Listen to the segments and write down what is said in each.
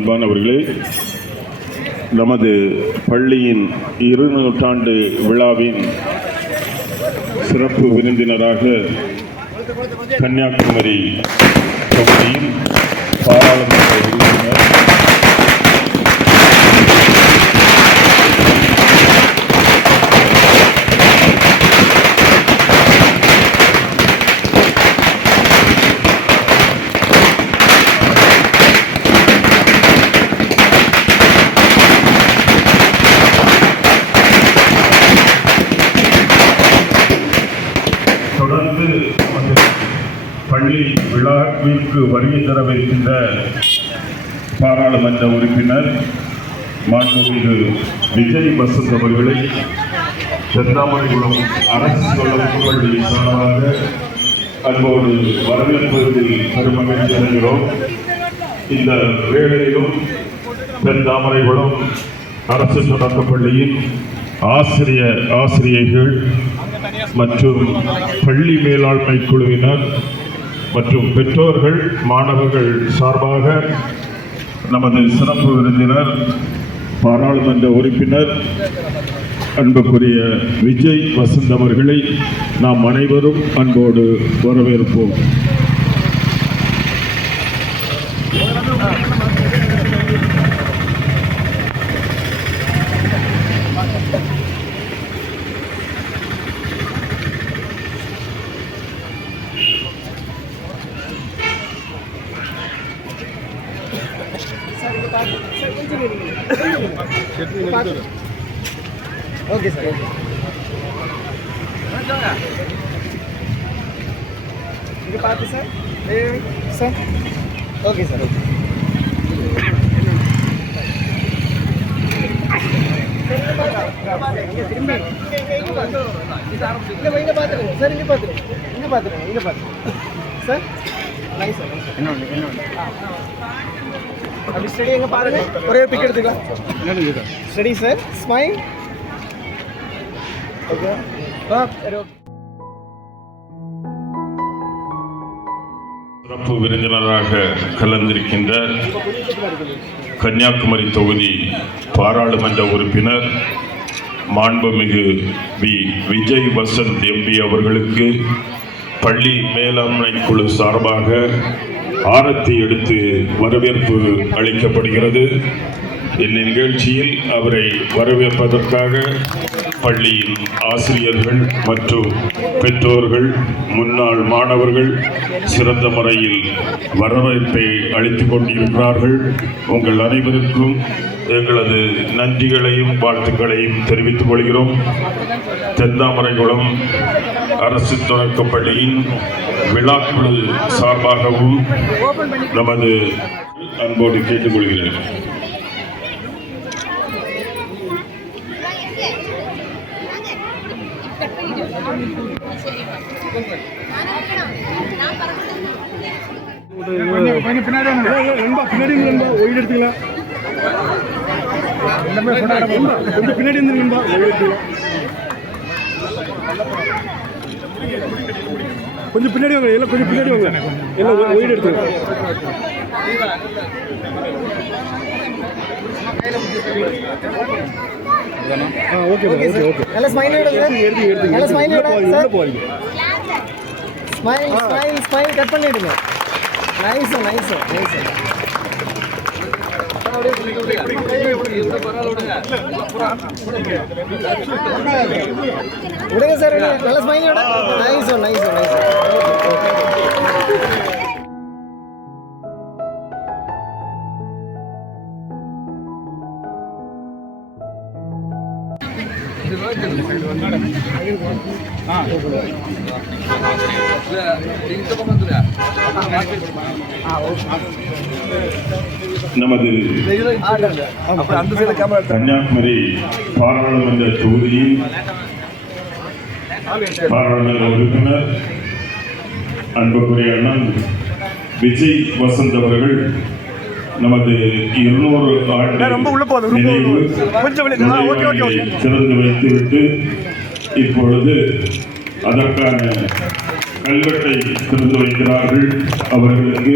அன்பானவர்களே, நமது பள்ளியின் 200 விழாவின் சிறப்பு விருந்தினராக கன்னியாகுமரி தொகுதியின் பாராளுமன்ற உறுப்பினர் தொடர்ந்து பள்ளி விழாவிற்கு வருகை தரவிருக்கின்ற பாராளுமன்ற உறுப்பினர் மாண்புமிகு விஜய் வசந்த் அவர்களை செந்தாமரைகுளம் அரசு தொடர்பு பள்ளி சார்பாக அன்போடு வரவேற்பதில் பெருமகிழ்ச்சி அடைகிறோம். இந்த வேளையிலும் செந்தாமரைகுளம் அரசு தொடக்க பள்ளியின் ஆசிரியர்கள் மற்றும் பள்ளி மேலாண்மை குழுவினர் மற்றும் பெற்றோர்கள் மாணவர்கள் சார்பாக நமது சிறப்பு விருந்தினர் பாராளுமன்ற உறுப்பினர் அன்புக்குரிய விஜய் வசந்த் அவர்களை நாம் அனைவரும் அன்போடு வரவேற்போம். Okay sir, party sir sir okay sir sir नहीं सर अभी स्टडी எங்க பாருங்க ஒரே பிக் எடுத்துக்கலாம். ஸ்டடி சார் ஸ்மைல் ஓகே சிறப்பு விருந்தினராக கலந்திருக்கின்ற கன்னியாகுமரி தொகுதி பாராளுமன்ற உறுப்பினர் மாண்புமிகு விஜய் வசந்த் எம்பி அவர்களுக்கு பள்ளி மேலாண்மை குழு சார்பாக ஆரத்தி எடுத்து வரவேற்பு அளிக்கப்படுகிறது. இந்த நிகழ்ச்சியில் அவரை வரவேற்பதற்காக பள்ளியின் ஆசிரியர்கள் மற்றும் பெற்றோர்கள், முன்னாள் மாணவர்கள் சிறந்த முறையில் வரவேற்பை அளித்துக் கொண்டிருக்கிறார்கள். உங்கள் அனைவருக்கும் எங்களது நன்றிகளையும் வாழ்த்துக்களையும் தெரிவித்துக் கொள்கிறோம். செந்தாமரைகுளம் அரசு தொடக்கப் பள்ளியின் விழாக்குழு சார்பாகவும் நமது அன்போடு கேட்டுக்கொள்கிறேன். கொஞ்சம் பின்னாடி வாங்க, எல்லாம் கொஞ்சம் பின்னாடி வாங்க, எல்லாம் ஒயிட் எடுத்து. ஓகே ஓகே ஓகே நல்ல ஸ்மைல் எடுங்க, நல்ல ஸ்மைல் எடுங்க sir. Smile smile smile cut பண்ணிடுங்க. Nice nice nice. விடுங்க சார், நல்ல ஸ்மைல் விட. Nice nice nice. நமது கன்னியாகுமரி பாராளுமன்ற தொகுதியின் பாராளுமன்ற உறுப்பினர் அன்புக்குரிய அண்ணன் விஜய் வசந்த் அவர்கள் நமது 200 ஆண்டு நினைவு திறந்து வைத்துவிட்டு இப்பொழுது அதற்கான கல்வெட்டை திறந்து வைக்கிறார்கள். அவர்களுக்கு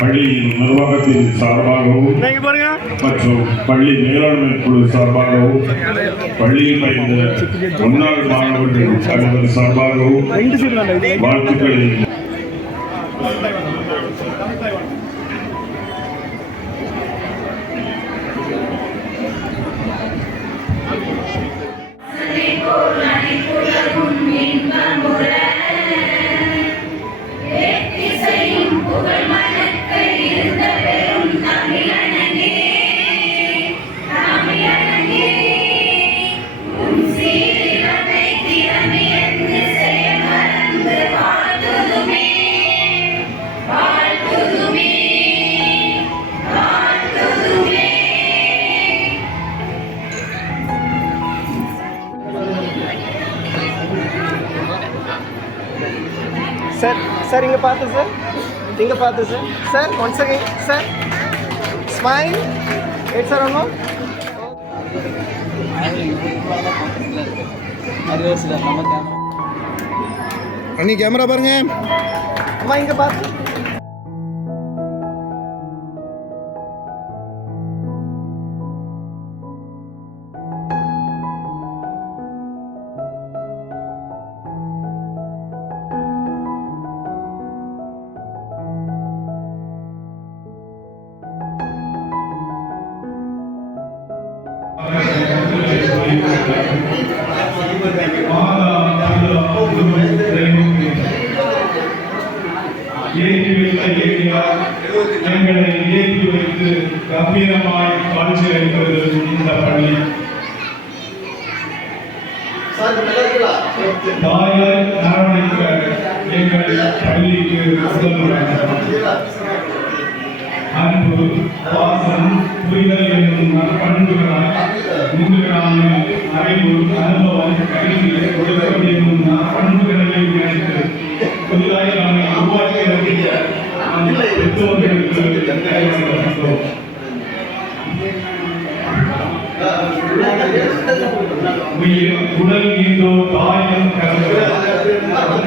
பள்ளியின் நிர்வாகத்தின் சார்பாகவும் இங்க பாருங்க. மற்றும் பள்ளி மேலாண்மை குழு சார்பாகவும் பள்ளியில் பயின்ற முன்னாள் மாணவர்கள் அனைவர் சார்பாகவும் ரெண்டு சீட் தான் இது. வாழ்த்துக்களை சார் இங்க பார்த்து சார், இங்க பார்த்து sir. Sir once again sir, smile. எட் சார் ஒன்றும் அண்ணி கேமரா பாருங்க. அம்மா இங்க பார்த்து. எங்களை ஏற்றி வைத்து கம்பீரமாய் காட்சி அளிக்கிறது இந்த பள்ளி. தாயார் அரவணைக்க எங்கள் பள்ளிக்கு அன்பு, பாசம், புரிதல் என்னும் நற்பண்புகளாய் உங்களுக்கான அறிவு, அனுபவம், கல்வி, ஒழுக்கம் என்னும் நற்பண்புகளையும் இணைத்து புதிதாக நம்மை உருவாக்கிய பெற்றோர்களுக்கு உடல் ஈந்தோ தாயம் கலந்து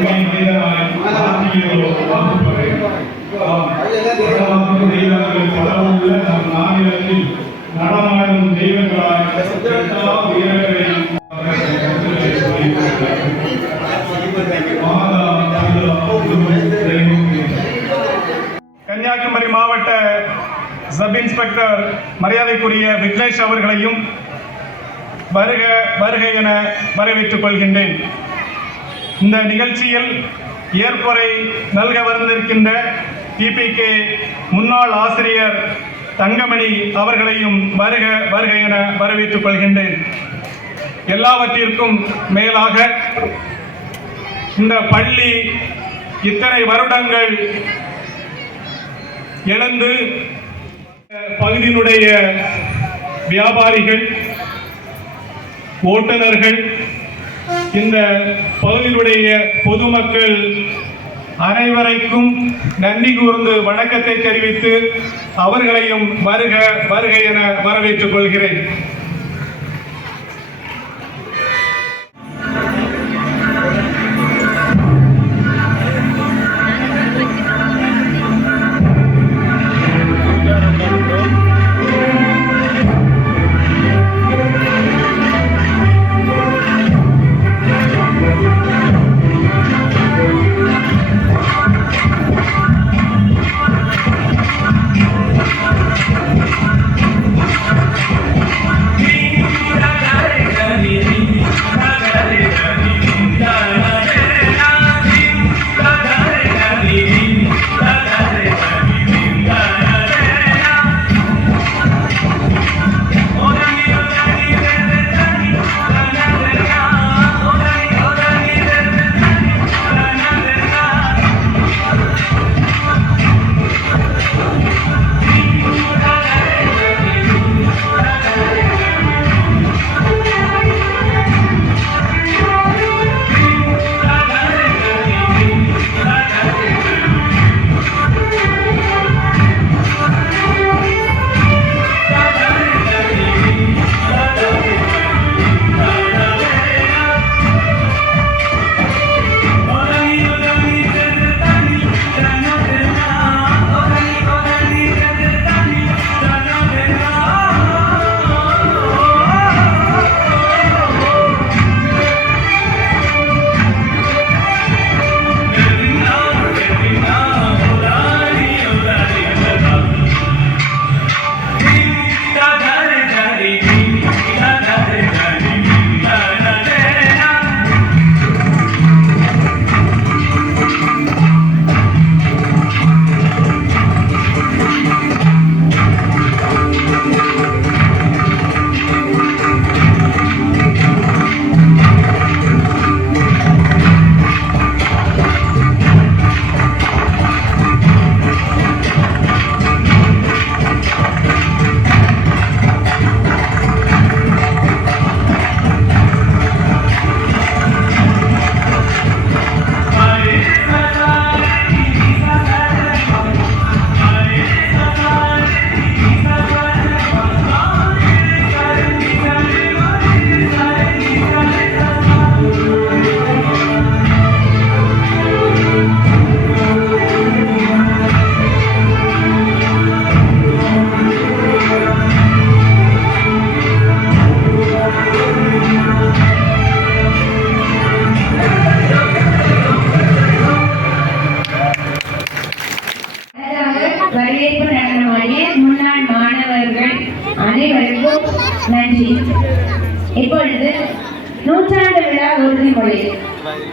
மனிதனாய் ஆக்கியதோ வகுப்பறை. தெய்வங்கள் கடவுள்ள நம் மாநிலத்தில் நடமாடும் தெய்வங்களாய் எல்லா உயிர்களையும் கன்னியாகுமரி மாவட்ட சப் இன்ஸ்பெக்டர் மரியாதைக்குரிய விக்னேஷ் அவர்களையும் வருக வருக என வரவேற்றுக் கொள்கின்றேன். இந்த நிகழ்ச்சியில் ஏற்புரை நல்க வந்திருக்கின்ற டிபிகே முன்னாள் ஆசிரியர் தங்கமணி அவர்களையும் வருக வருக என வரவேற்றுக் கொள்கின்றேன். எல்லாவற்றிற்கும் மேலாக இந்த பள்ளி இத்தனை வருடங்கள் எழுந்து பகுதியினுடைய வியாபாரிகள், ஓட்டுநர்கள், இந்த பகுதியினுடைய பொதுமக்கள் அனைவருக்கும் நன்றி கூர்ந்து வணக்கத்தை தெரிவித்து அவர்களையும் வருக வருக என வரவேற்றுக் கொள்கிறேன்.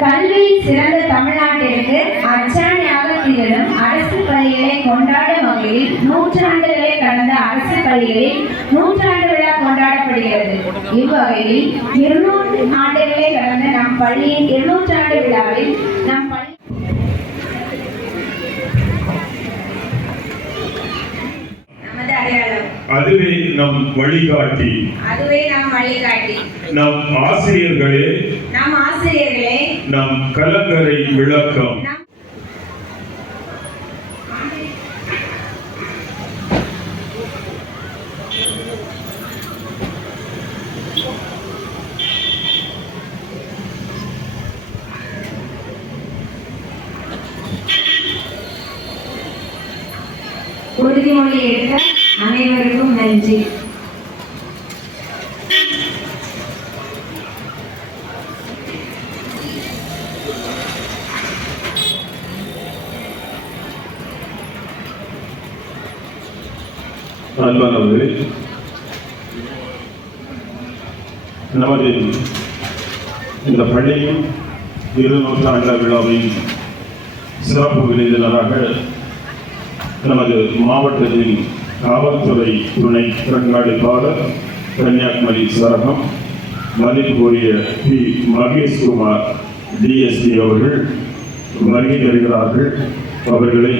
கல்வியில் சிறந்த தமிழ்நாட்டிற்கு அச்சாணியாக திகழும் அரசு பள்ளிகளை கொண்டாடும் வகையில் நூற்றாண்டுகளை கடந்த அரசு பள்ளிகளில் நூற்றாண்டு விழா கொண்டாடப்படுகிறது. இவ்வகையில் 200 ஆண்டுகளை கடந்த நம் பள்ளியின் 200 ஆண்டு விழாவில் நம் பள்ளி நமது அடையாளம், அதுவே நம் வழிகாட்டி. அதுவே நம் வழிகாட்டி. நம் ஆசிரியர்களே நம் கலங்கரை விளக்கம். உறுதிமொழி எடுக்க அனைவருக்கும் நன்றி. அன்பானவர்களே, நமது இந்த பள்ளியின் 200 ஆண்டு விழாவின் சிறப்பு விருந்தினராக நமது மாவட்டத்தின் காவல்துறை துணை கண்காணிப்பாளர் கன்னியாகுமரி சரகம் மதிப்புரிய பி. மகேஷ்குமார் டிஎஸ்பி அவர்கள் வருகை தருகிறார்கள். அவர்களை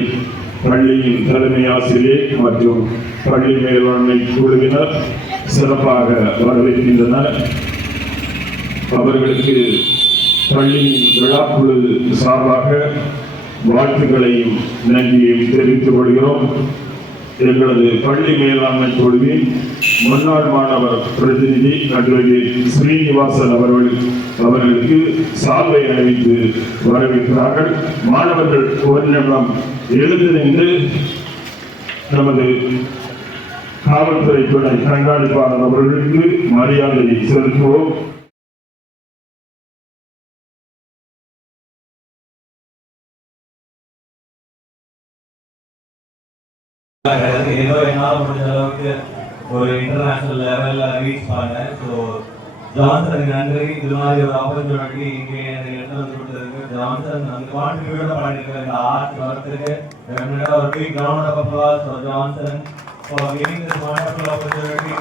பள்ளியின் தலைமை ஆசிரியர் மற்றும் பள்ளி மேலாண்மை குழுவினர் சிறப்பாக வரவேற்கின்றனர். அவர்களுக்கு பள்ளியின் விழாக்குழு சார்பாக வாழ்த்துக்களையும் நன்றியையும் தெரிவித்துக் கொள்கிறோம். எங்களது பள்ளி மேலாண்மை குழுவின் முன்னாள் மாணவர் பிரதிநிதி அட்வொகேட் ஸ்ரீனிவாசன் அவர்களுக்கு சால்வை அணிவித்து வரவேற்கிறார்கள். மாணவர்கள் ஒரு நிமிடம் எழுந்து நின்று நமது காவல்துறை துணை கண்காணிப்பாளர் அவர்களுக்கு மரியாதை செலுத்துவோம். ஏதோ என்னால் முடிஞ்ச அளவுக்கு ஒரு இன்டர்நேஷனல் லெவல்ல ரீச் பண்ணேன். ஸோ ஜான்சன் நன்றி. இது மாதிரி ஒரு ஆப்பர்ச்சுனிட்டி இங்கே எனக்கு எடுத்து வந்து கொடுத்ததுக்கு ஜான்சன் அந்த கான்ட்ரிபியூட் பண்ணிருக்கிற இந்த ஆர்ட் வரத்துக்கு ஒரு big round of applause for Johnson for giving this wonderful opportunity.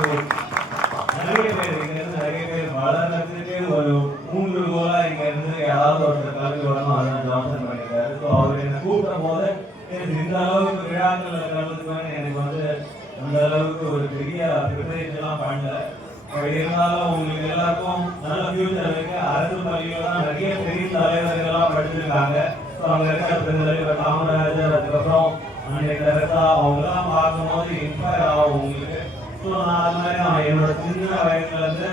நிறைய பேர் வளர்றதுக்கு ஒரு 3 கோலா இங்க இருந்து யாராவது ஒருத்தர் கல்வி வரணும், அதான் ஜான்சன் பண்ணிருக்காரு. ஸோ அவர் என்னை கூப்பிடும் போது இந்த அளவுக்கு விழாக்கள் கலந்துக்குவேன்னு எனக்கு வந்து அந்த அளவுக்கு ஒரு பெரிய ப்ரிப்பரேஷன்லாம் பண்ணல. இருந்தாலும் உங்களுக்கு எல்லாருக்கும் நல்ல ஃபியூச்சர் இருக்கு. அரசு பள்ளிகள் தான் நிறைய பெரிய தலைவர்கள்லாம் படிச்சிருக்காங்க. ஸோ அங்கே இருக்கிற பெருந்தலைவர் காமராஜர், அதுக்கப்புறம் அன்னைக்கு தெரசா, அவங்கெல்லாம் பார்க்கும்போது இன்ஸ்பயர் ஆகும் உங்களுக்கு. ஸோ நான் அது மாதிரி நான் என்னோட சின்ன வயசுலேருந்து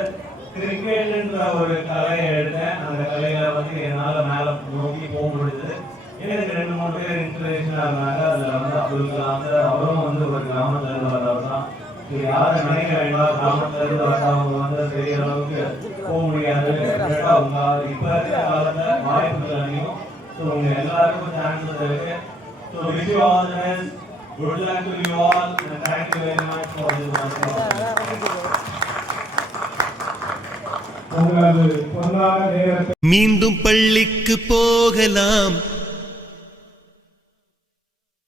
கிரிக்கெட்டுன்ற ஒரு கலையை எடுத்தேன். அந்த கலையில வந்து என்னால் மேலே நோக்கி போக முடிஞ்சது. எனக்கு 2-3 பேர் இன்ஸ்பிரேஷனாக இருந்தாங்க. அதில் வந்து அப்துல் கலாம் சார், அவரும் வந்து ஒரு கிராமத்துலேருந்து வர்றவர் தான். யாரும் நினைக்க வேண்டாம் கிராமத்துலேருந்து வர்றவங்க வந்து பெரிய அளவுக்கு போக முடியாது. அவங்க இப்போ இருக்கிற காலத்தில் வாய்ப்புகள் அதிகம். ஸோ உங்கள் எல்லாருக்கும் சான்சஸ் இருக்கு. So wish you all the best. Good luck to you all and thank you very much for this opportunity. மீண்டும் பள்ளிக்கு போகலாம்,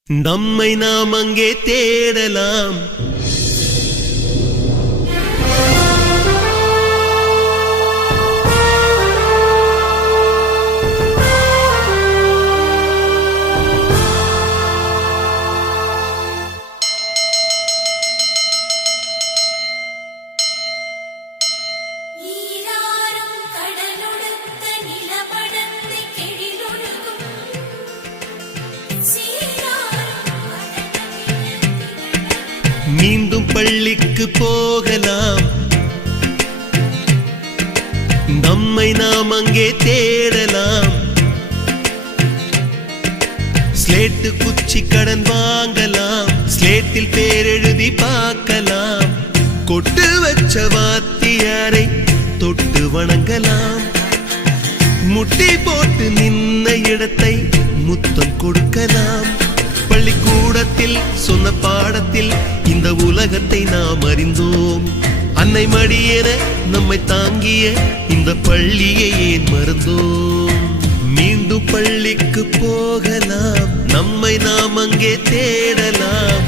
நம்மை நாம் அங்கே தேடலாம். மீண்டும் பள்ளிக்கு போகலாம், நம்மை நாம் அங்கே தேடலாம். ஸ்லேட்டு குச்சி கடன் வாங்கலாம், ஸ்லேட்டில் பேர் எழுதி பார்க்கலாம். கொட்டு வச்ச வாத்தியாரை தொட்டு வணங்கலாம். முட்டி போட்டு நின்ன இடத்தை முத்தம் கொடுக்கலாம். பள்ளிக்கூடத்தில் சொன்ன பாடத்தில் இந்த உலகத்தை நாம் அறிந்தோம். அன்னை மடியென நம்மை தாங்கிய இந்த பள்ளியை ஏன் மறந்தோம்? பள்ளிக்கு போகலாம், நம்மை நாம் அங்கே தேடலாம்.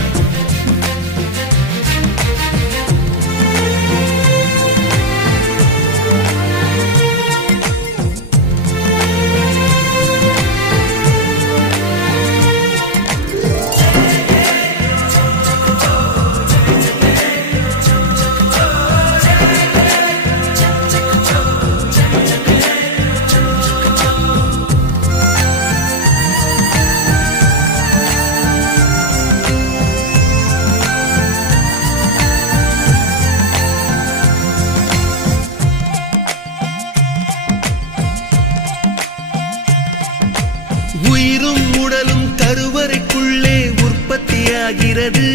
உயிரும் உடலும் கருவறைக்குள்ளே உற்பத்தியாகிறது.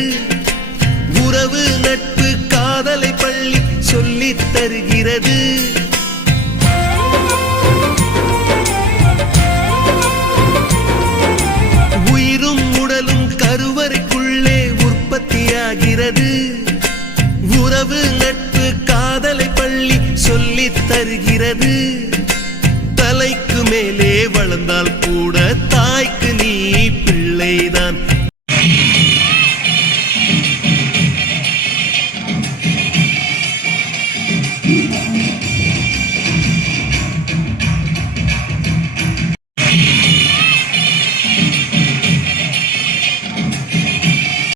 உறவு நட்பு காதலை பள்ளி சொல்லித் தருகிறது. உயிரும் உடலும் கருவறைக்குள்ளே உற்பத்தியாகிறது. உறவு நட்பு காதலை பள்ளி சொல்லித் தருகிறது. தலைக்கு மேலே வளர்ந்தால் கூட தாய்க்கு